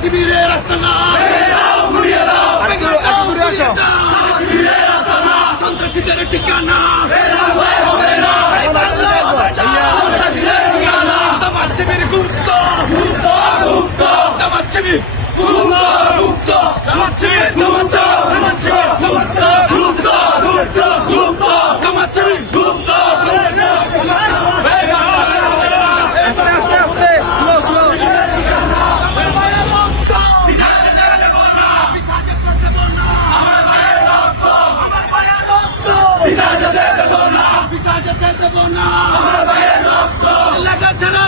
শিবিরের আস্তানা সন্ত্রাসীদের ঠিকানা তোমার শিবির গুপ্ত তোমার শিবির গুপ্ত তোমার শিবির গুপ্ত তোমার শিবির গুপ্ত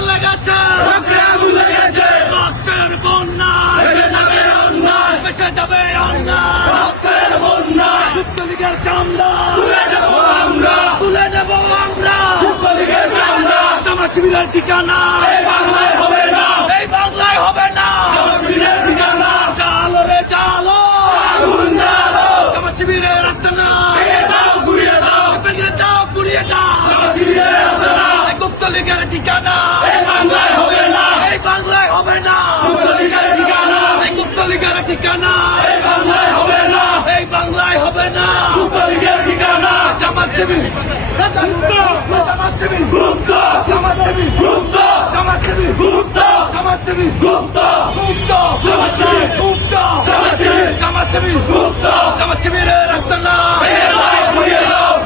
লাগাচ্ছে রক্তের বন্যা বেসে যাবে যুক্তলীগের চামড়া তুলে নেব আমরা জামাত শিবিরের ঠিকানা এই বাংলায় হবে না চালো রে চালো জামাত শিবিরের আস্তানা ভেঙে দাও গুড়িয়ে দাও যুক্তলীগের ঠিকানা এই বাংলায় হবে না যুক্তলীগের ঠিকানা এই বাংলায় হবে না যুক্তলীগের ঠিকানা জামাত শিবির জামাত শিবির গুপ্ত জামাত শিবির গুপ্ত জামাত শিবির গুপ্ত জামাত শিবির গুপ্ত গুপ্ত জামাত শিবির গুপ্ত জামাত শিবির জামাত শিবির গুপ্ত জামাত শিবিরের আস্তানা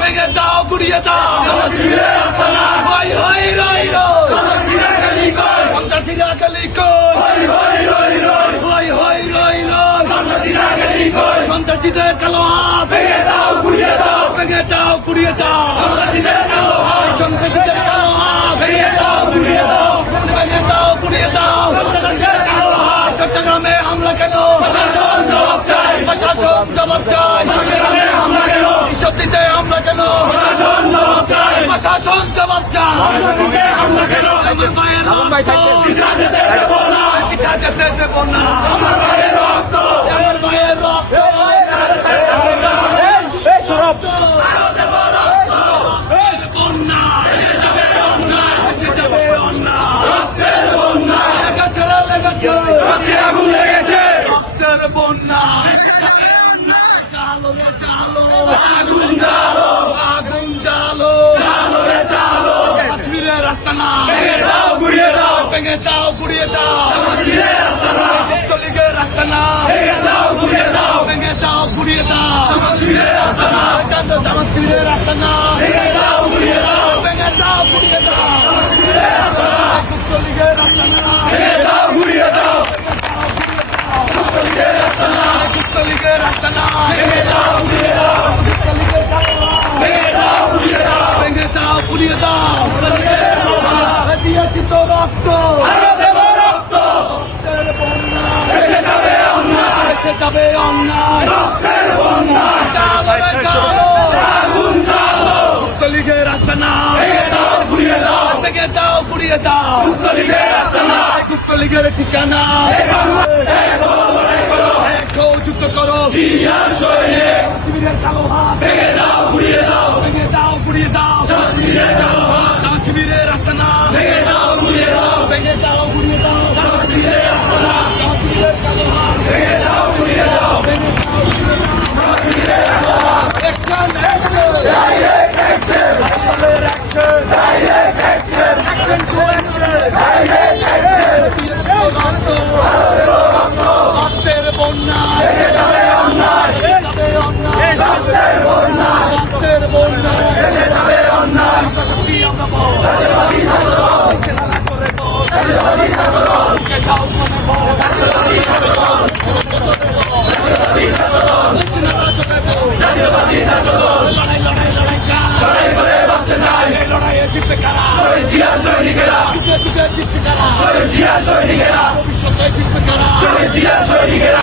ভেঙে দাও গুড়িয়ে দাও জামাত শিবিরের আস্তানা হই হই রই রই সন্ত্রাসীরা গলি কই সন্ত্রাসীরা গলি কই হই হই রই হই হই রই রই সন্ত্রাসীরা গলি কই সন্ত্রাসীদের কালো হাত ভেঙে দাও গুড়িয়ে দাও ভেঙে দাও গুড়িয়ে দাও সন্ত্রাসীদের কালো হাত সন্ত্রাসীদের কালো হাত ভেঙে দাও গুড়িয়ে দাও ভেঙে দাও গুড়িয়ে দাও সন্ত্রাসীদের কালো হাত চট্টগ্রামে হামলা কেন প্রশাসন জবাব চাই প্রশাসন জবাব চাই চট্টগ্রামে হামলা কেন সত্যিতে হামলা কেন প্রশাসন জবাব চাই প্রশাসন জবাব চাই হামলা কেন আমার ভাইয়ের রক্ত পিতা যেতে দেব না পিতা যেতে দেব না আমার ভাইয়ের রক্ত আমার ভাইয়ের রক্ত এই সরব আরো দেব রক্ত রক্তের বন্যা এসে যাবে অন্যায় রক্তের বন্যা লেগেছে রক্তে আগুন লেগেছে রক্তের বন্যা চালো রে চালো আগুন জ্বালো আগুন জ্বালো চালো রে চালো শিবিরের আস্তানা ভেঙে দাও গুড়িয়ে দাও ভেঙে দাও গুড়িয়ে দাও শিবিরের আস্তানা যুক্তলীগের আস্তানা ভেঙে দাও গুড়িয়ে দাও ভেঙে দাও গুড়িয়ে দাও শিবিরের আস্তানা জামাত শিবিরের আস্তানা ভেঙে দাও গুড়িয়ে দাও ভেঙে দাও গুড়িয়ে দাও শিবিরের আস্তানা যুক্তলীগের আস্তানা ভেঙে দাও গুড়িয়ে দাও যুক্তলীগের আস্তানা যুক্তলীগের আস্তানা ভেঙে দাও গুড়িয়ে দাও যুক্তলীগের আস্তানা ভেঙে দাও গুড়িয়ে দাও ভেঙে দাও গুড়িয়ে দাও দিয়েছি তো রক্ত আরো দেব রক্ত রক্তের বন্যা এসে যাবে অন্যায় রক্তের বন্যা চালো রে চালো আগুন জ্বালো যুক্তলীগের আস্তানা ভেঙে দাও গুড়িয়ে দাও ভেঙে দাও গুড়িয়ে দাও যুক্তলীগের আস্তানা যুক্তলীগের ঠিকানা যুক্ত করো শিবিরের কালো হাত ভেঙে দাও গুড়িয়ে দাও ভেঙে দাও গুড়িয়ে দাও শিবিরের কালো হাত শিবিরের আস্তানা ভেঙে দাও গুড়িয়ে দাও ভেঙে দাও গুড়িয়ে দাও শিবিরের আস্তানা শিবিরের কালো হাত ভেঙে দাও গুড়িয়ে দাও ভেঙে দাও শিবিরের আস্তানা action action direct action direct action action to action direct action রক্তের বন্যা এসে যাবে অন্যায় রক্তের বন্যা রক্তের বন্যা এসে যাবে অন্যায় শক্তি আমরা বল রাজবাদী ছাত্র দল খেলা করে বল রাজবাদী ছাত্র দল কে যাও মনে বল রাজবাদী ছাত্র দল রাজবাদী ছাত্র দল চিনারা চলে বল রাজবাদী ছাত্র দল লড়াই লড়াই লড়াই চাই লড়াই করে বাঁচতে চাই এই লড়াইয়ে জিতবে কারা শহীদ জিয়া সৈনিকেরা যুগে যুগে জিতছে কারা শহীদ জিয়া সৈনিকেরা ভবিষ্যতে জিতবে কারা শহীদ জিয়া সৈনিকেরা